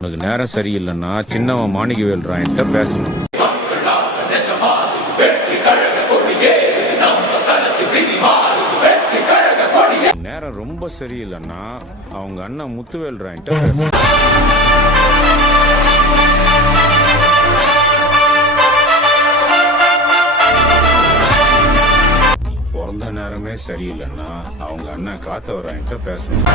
உனக்கு நேரம் சரியில்லைன்னா சின்னவன் மாணிக்கவேல் ராயன்ட்ட பேசணும். நேரம் ரொம்ப சரியில்லைன்னா அவங்க அண்ணன் முத்துவேல் ராயன்ட்ட பேசணும். பிறந்த நேரமே சரியில்லைன்னா அவங்க அண்ணன் காத்தவராயன்ட்ட பேசணும்.